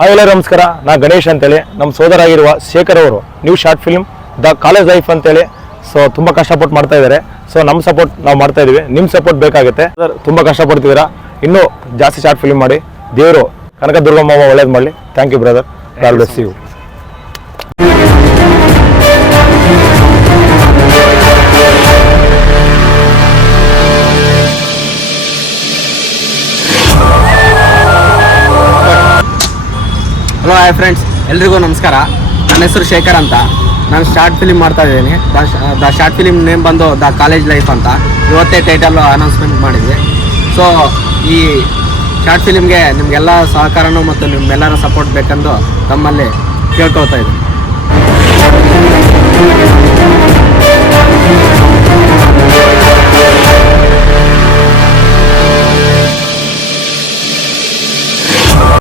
Hi ಎಲ್ಲರೂ ನಮಸ್ಕಾರ. ನಾ ಗಣೇಶ್ ಅಂತೇಳಿ, ನಮ್ಮ ಸೋದರ ಆಗಿರುವ ಶೇಖರ್ ಅವರು new short film the college life ಅಂತೇಳಿ ತುಂಬ ಕಷ್ಟಪಟ್ಟು ಮಾಡ್ತಾ ಇದ್ದಾರೆ. ನಮ್ಮ ಸಪೋರ್ಟ್ ನಾವು ಮಾಡ್ತಾ ಇದೀವಿ, ನಿಮ್ಮ ಸಪೋರ್ಟ್ ಬೇಕಾಗುತ್ತೆ. ತುಂಬ ಕಷ್ಟಪಡ್ತಿದ್ದೀರಾ, ಇನ್ನೂ ಜಾಸ್ತಿ ಶಾರ್ಟ್ ಫಿಲ್ಮ್ ಮಾಡಿ. ದೇವರು ಕನಕದುರ್ಗಮ್ಮ ಒಳ್ಳೇದು ಮಾಡಲಿ. Thank you brother, God bless you. Hello hi friends, ಎಲ್ರಿಗೂ ನಮಸ್ಕಾರ. ನನ್ನ ಹೆಸರು ಶೇಖರ್ ಅಂತ. ನಾನು ಶಾರ್ಟ್ ಫಿಲಿಮ್ ಮಾಡ್ತಾ ಇದ್ದೀನಿ. ದ ಶಾರ್ಟ್ ಫಿಲಿಮ್ ನೇಮ್ ಬಂದು ದ ಕಾಲೇಜ್ ಲೈಫ್ ಅಂತ. ಇವತ್ತೇ ಟೈಟಲ್ ಅನೌನ್ಸ್ಮೆಂಟ್ ಮಾಡಿದ್ವಿ. ಸೊ ಈ ಶಾರ್ಟ್ ಫಿಲಿಮ್ಗೆ ನಿಮಗೆಲ್ಲ ಸಹಕಾರನೂ ಮತ್ತು ನಿಮ್ಮೆಲ್ಲರ ಸಪೋರ್ಟ್ ಬೇಕೆಂದು ತಮ್ಮಲ್ಲಿ ಕೇಳ್ಕೊಳ್ತಾ ಇದ್ದೀನಿ.